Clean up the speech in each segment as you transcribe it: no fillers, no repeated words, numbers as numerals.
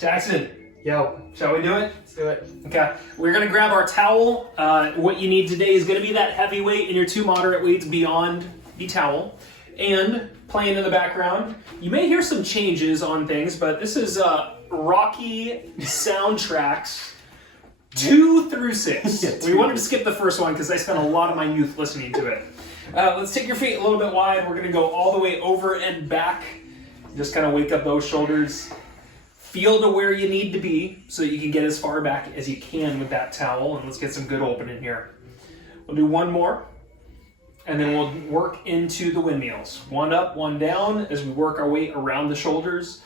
Jackson. Yo. Shall we do it? Let's do it. Okay. We're going to grab our towel. What you need today is going to be that heavy weight and your 2 moderate weights beyond the towel. And playing in the background, you may hear some changes on things, but this is Rocky soundtracks 2 through 6. Yeah, we wanted to skip the first one because I spent a lot of my youth listening to it. Let's take your feet a little bit wide. We're going to go all the way over and back. Just kind of wake up those shoulders. Feel to where you need to be so that you can get as far back as you can with that towel. And let's get some good opening here. We'll do one more. And then we'll work into the windmills. 1 up, 1 down as we work our way around the shoulders.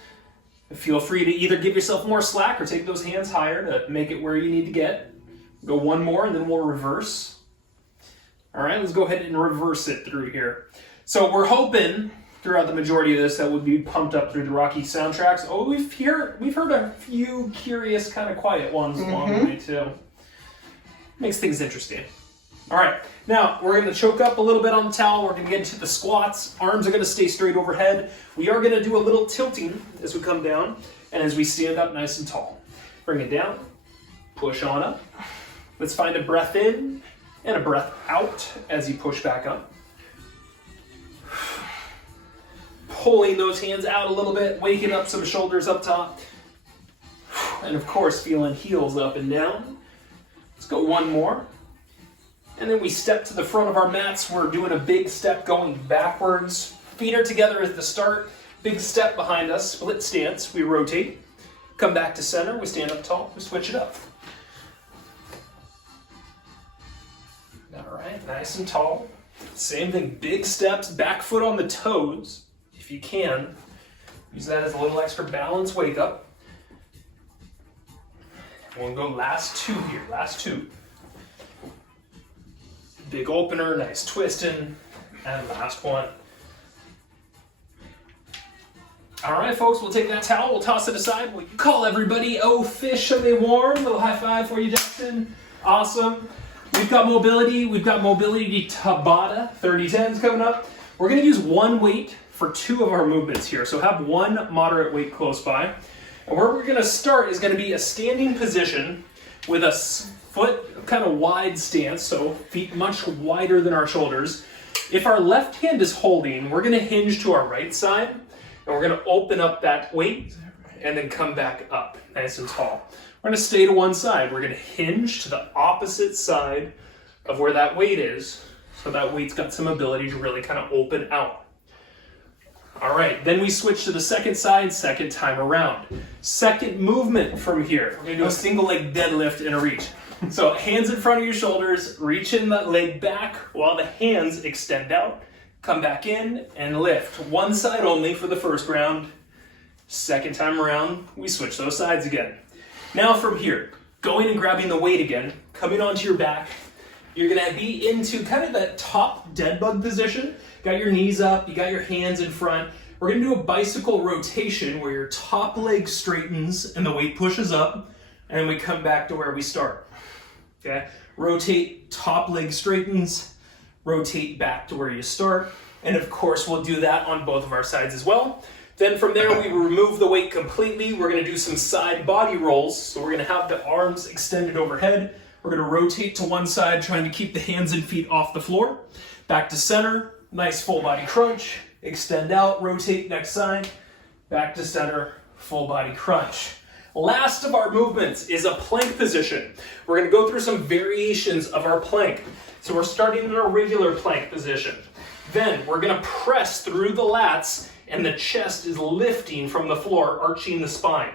Feel free to either give yourself more slack or take those hands higher to make it where you need to get. Go 1 more and then we'll reverse. All right, let's go ahead and reverse it through here. So we're hoping throughout the majority of this that would be pumped up through the Rocky soundtracks. Oh, we've heard a few curious, kind of quiet ones along the way too. Makes things interesting. All right, now we're going to choke up a little bit on the towel. We're going to get into the squats. Arms are going to stay straight overhead. We are going to do a little tilting as we come down and as we stand up nice and tall. Bring it down, push on up. Let's find a breath in and a breath out as you push back up. Pulling those hands out a little bit, waking up some shoulders up top. And of course, feeling heels up and down. Let's go 1 more. And then we step to the front of our mats. We're doing a big step going backwards. Feet are together at the start. Big step behind us, split stance. We rotate, come back to center. We stand up tall, we switch it up. All right, nice and tall. Same thing, big steps, back foot on the toes. If you can, use that as a little extra balance wake up. We'll go last 2 here, last 2. Big opener, nice twisting, and last 1. All right, folks, we'll take that towel, we'll toss it aside. We'll call everybody officially warm. Little high five for you, Jackson. Awesome. We've got mobility Tabata, 30-10s coming up. We're gonna use 1 weight for 2 of our movements here. So have 1 moderate weight close by. And where we're gonna start is gonna be a standing position with a foot kind of wide stance, so feet much wider than our shoulders. If our left hand is holding, we're gonna hinge to our right side, and we're gonna open up that weight and then come back up, nice and tall. We're gonna stay to one side. We're gonna hinge to the opposite side of where that weight is, so that weight's got some ability to really kind of open out. All right, then we switch to the second side, second time around. Second movement from here. We're gonna do a single leg deadlift and a reach. So hands in front of your shoulders, reaching the leg back while the hands extend out. Come back in and lift. 1 side only for the first round. Second time around, we switch those sides again. Now from here, going and grabbing the weight again, coming onto your back. You're gonna be into kind of that top dead bug position. Got your knees up, you got your hands in front. We're gonna do a bicycle rotation where your top leg straightens and the weight pushes up, and then we come back to where we start. Okay? Rotate, top leg straightens, rotate back to where you start, and of course we'll do that on both of our sides as well. Then from there we remove the weight completely. We're gonna do some side body rolls. So we're gonna have the arms extended overhead. We're gonna rotate to one side, trying to keep the hands and feet off the floor. Back to center, nice full body crunch. Extend out, rotate next side. Back to center, full body crunch. Last of our movements is a plank position. We're gonna go through some variations of our plank. So we're starting in a regular plank position. Then we're gonna press through the lats and the chest is lifting from the floor, arching the spine.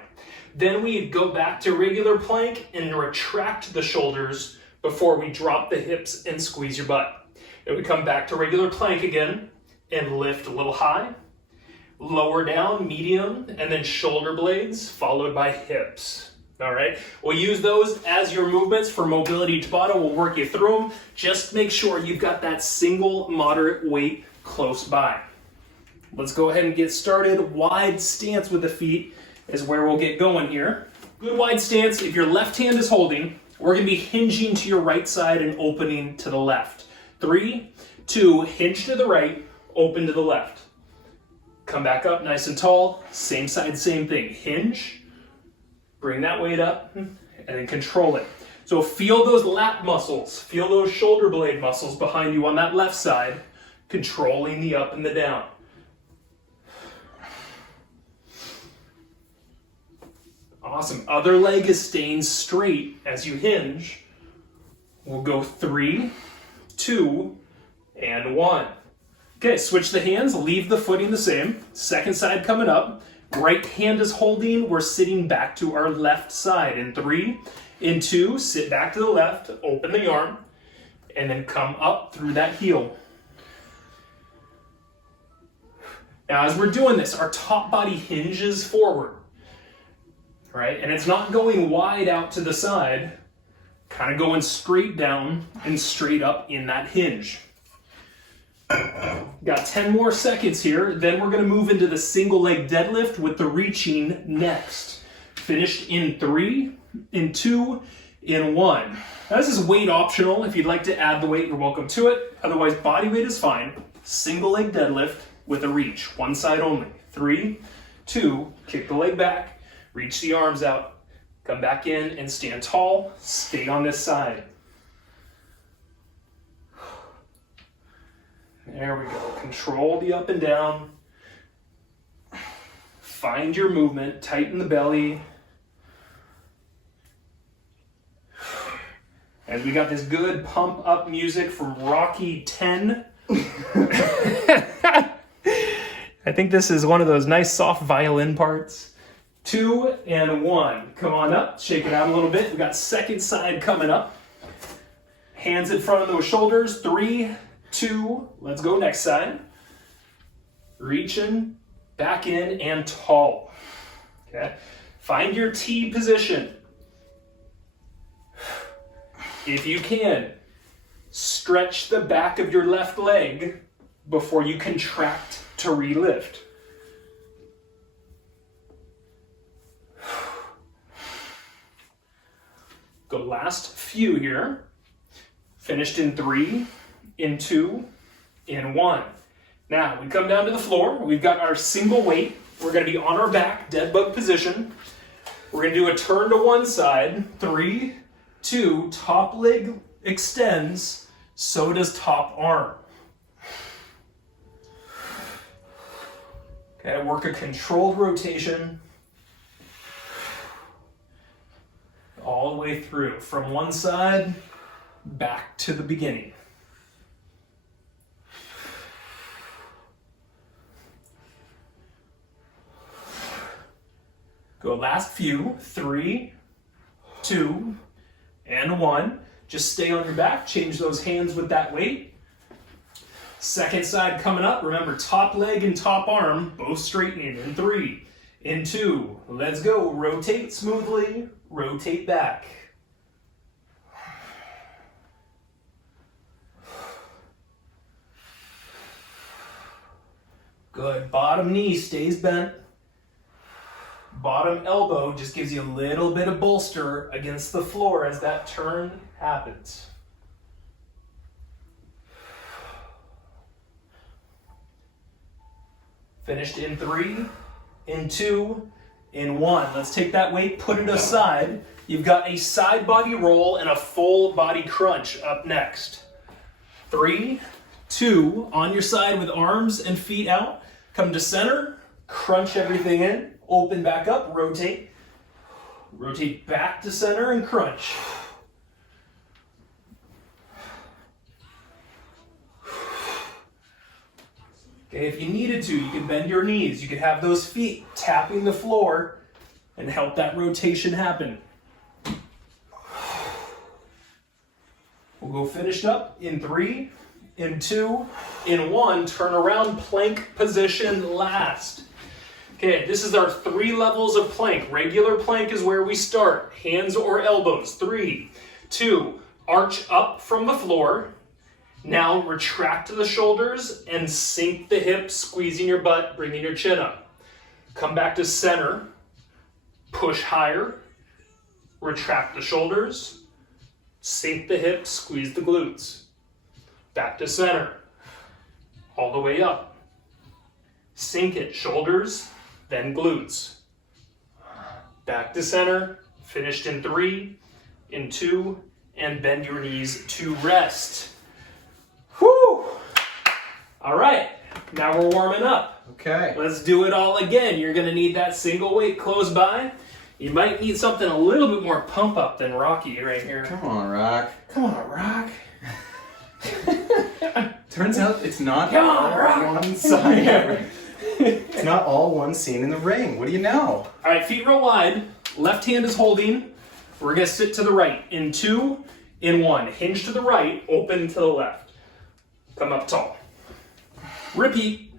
Then we go back to regular plank and retract the shoulders before we drop the hips and squeeze your butt. And we come back to regular plank again and lift a little high, lower down, medium, and then shoulder blades followed by hips. All right, we'll use those as your movements for mobility Tabata. We'll work you through them. Just make sure you've got that single moderate weight close by. Let's go ahead and get started. Wide stance with the feet is where we'll get going here. Good wide stance. If your left hand is holding, we're gonna be hinging to your right side and opening to the left. 3, 2, hinge to the right, open to the left. Come back up nice and tall. Same side, same thing. Hinge, Bring that weight up and then control it. So feel those lat muscles, feel those shoulder blade muscles behind you on that left side, controlling the up and the down. Awesome. Other leg is staying straight as you hinge. We'll go 3, 2, and 1. Okay, switch the hands, leave the footing the same. Second side coming up. Right hand is holding, we're sitting back to our left side. In 3, in 2, sit back to the left, open the arm, and then come up through that heel. Now as we're doing this, our top body hinges forward, right? And it's not going wide out to the side, kind of going straight down and straight up in that hinge. Got 10 more seconds here, then we're going to move into the single leg deadlift with the reaching next. Finished in 3, in 2, in 1. Now this is weight optional. If you'd like to add the weight, you're welcome to it. Otherwise, body weight is fine. Single leg deadlift with a reach, one side only. 3, 2, kick the leg back, reach the arms out, come back in and stand tall, stay on this side. There we go. Control the up and down. Find your movement. Tighten the belly. As we got this good pump up music from Rocky 10. I think this is one of those nice soft violin parts. 2 and 1. Come on up. Shake it out a little bit. We got second side coming up. Hands in front of those shoulders. 3, 2, let's go next side. Reaching, back in, and tall. Okay, find your T position. If you can, stretch the back of your left leg before you contract to relift. Go last few here. Finished in 3, in 2, in 1. Now we come down to the floor. We've got our single weight. We're going to be on our back, dead bug position. We're going to do a turn to one side. 3, 2, top leg extends, so does top arm. Okay, work a controlled rotation all the way through, from one side back to the beginning. Go last few. 3, 2, and 1. Just stay on your back. Change those hands with that weight. Second side coming up. Remember, top leg and top arm both straightening. In 3, in 2. Let's go. Rotate smoothly. Rotate back. Good. Bottom knee stays bent. Bottom elbow just gives you a little bit of bolster against the floor as that turn happens. Finished in 3, in 2, in 1. Let's take that weight, put it aside. You've got a side body roll and a full body crunch up next. 3, 2, on your side with arms and feet out. Come to center, crunch everything in. Open back up, rotate. Rotate back to center and crunch. Okay, if you needed to, you could bend your knees. You could have those feet tapping the floor and help that rotation happen. We'll go finished up in 3, in 2, in 1. Turn around, plank position last. Okay, this is our 3 levels of plank. Regular plank is where we start. Hands or elbows. 3, 2, arch up from the floor. Now retract the shoulders and sink the hips, squeezing your butt, bringing your chin up. Come back to center. Push higher. Retract the shoulders. Sink the hips, squeeze the glutes. Back to center. All the way up. Sink it, shoulders, then glutes. back to center, finished in 3, in 2, and bend your knees to rest. Whew! All right, now we're warming up. Okay. Let's do it all again. You're gonna need that single weight close by. You might need something a little bit more pump up than Rocky right here. Come on, Rock. Come on, Rock. Turns out it's not Come on, all Rock. one side. It's not all one scene in the ring. What do you know? All right, feet real wide. Left hand is holding. We're gonna sit to the right in 2, in 1. Hinge to the right, open to the left. Come up tall. Repeat.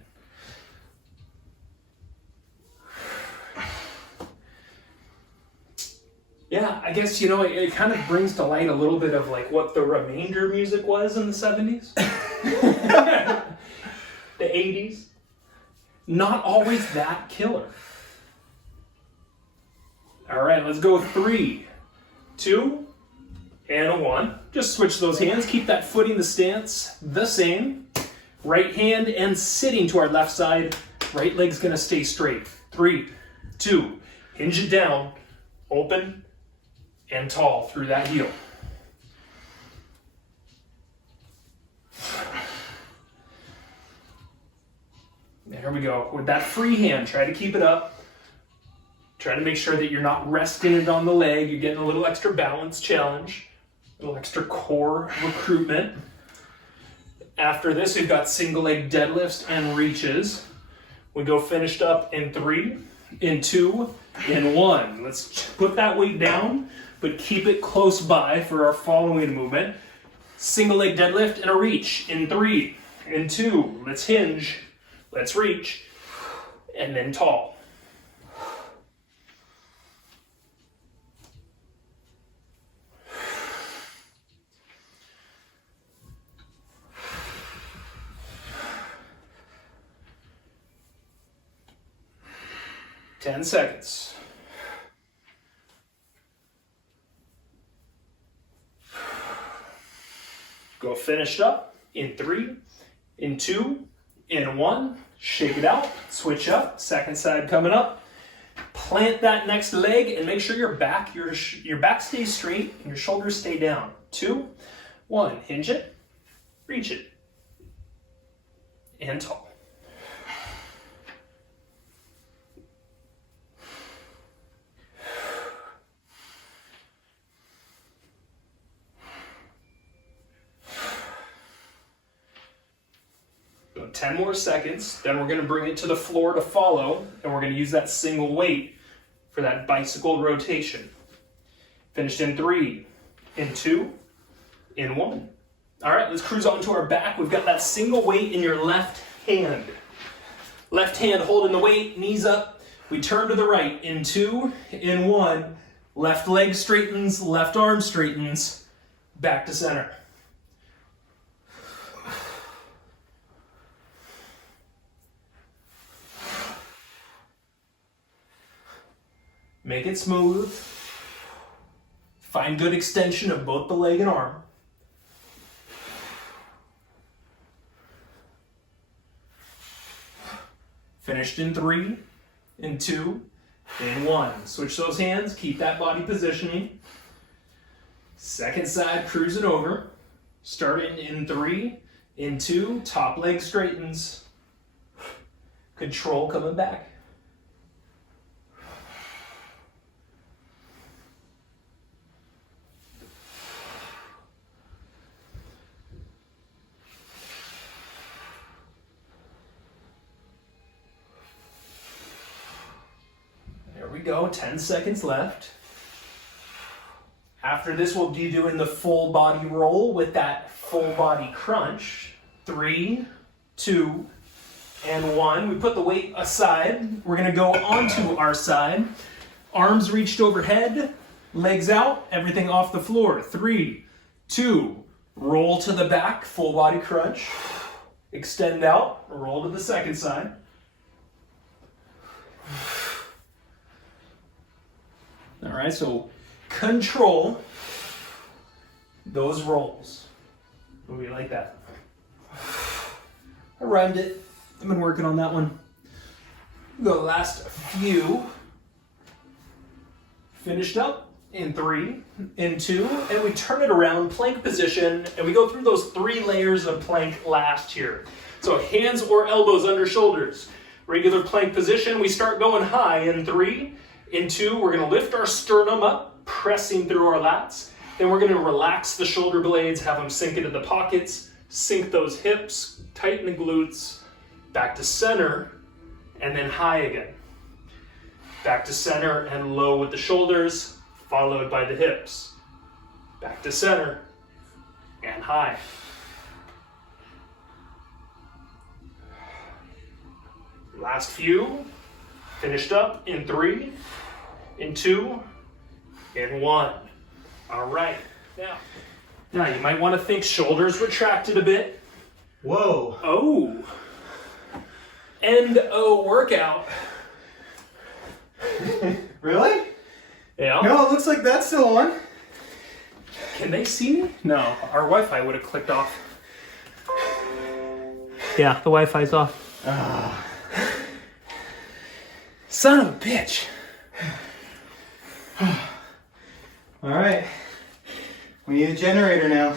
Yeah, I guess, you know, it kind of brings to light a little bit of like what the remainder music was in the 70s. The 80s. Not always that killer. All right, let's go 3, 2, and 1. Just switch those hands. Keep that footing, the stance the same. Right hand and sitting to our left side. Right leg's gonna stay straight. 3, 2, hinge it down, open, and tall through that heel. There we go. With that free hand, try to keep it up. Try to make sure that you're not resting it on the leg. You're getting a little extra balance challenge, a little extra core recruitment. After this, we've got single leg deadlifts and reaches. We go finished up in 3, in 2, in 1. Let's put that weight down, but keep it close by for our following movement. Single leg deadlift and a reach in 3, in 2. Let's hinge, let's reach, and then tall. Ten seconds. Go finished up in 3, in 2, in 1. Shake it out, switch up, second side coming up. Plant that next leg and make sure your back stays straight and your shoulders stay down. 2, 1, hinge it, reach it, and tall. Go 10 more seconds, then we're going to bring it to the floor to follow, and we're going to use that single weight for that bicycle rotation. Finished in 3, in 2, in 1. All right, let's cruise on to our back. We've got that single weight in your left hand. Left hand holding the weight, knees up. We turn to the right in 2, in 1. Left leg straightens, left arm straightens, back to center. Make it smooth. Find good extension of both the leg and arm. Finished in 3, in 2, in 1. Switch those hands, keep that body positioning. Second side cruising over. Starting in 3, in 2, top leg straightens. Control coming back. There we go, 10 seconds left. After this, we'll be doing the full body roll with that full body crunch. 3, 2, and 1. We put the weight aside. We're gonna go onto our side. Arms reached overhead, legs out, everything off the floor. 3, 2, roll to the back, full body crunch. Extend out, roll to the second side. All right, so control those rolls. Maybe like that. I rhymed it. I've been working on that one. Go last few. Finished up in 3, in 2, and we turn it around, plank position, and we go through those 3 layers of plank last here. So hands or elbows under shoulders. Regular plank position, we start going high in 3, in 2, we're gonna lift our sternum up, pressing through our lats. Then we're gonna relax the shoulder blades, have them sink into the pockets, sink those hips, tighten the glutes, back to center, and then high again. Back to center and low with the shoulders, followed by the hips. Back to center and high. Last few, finished up in 3, in 2, in 1. All right, now you might want to think shoulders retracted a bit. Whoa. Oh. End O workout. Really? Yeah. No, it looks like that's still on. Can they see me? No, our Wi-Fi would have clicked off. Yeah, the Wi-Fi's off. Son of a bitch. All right. We need a generator now.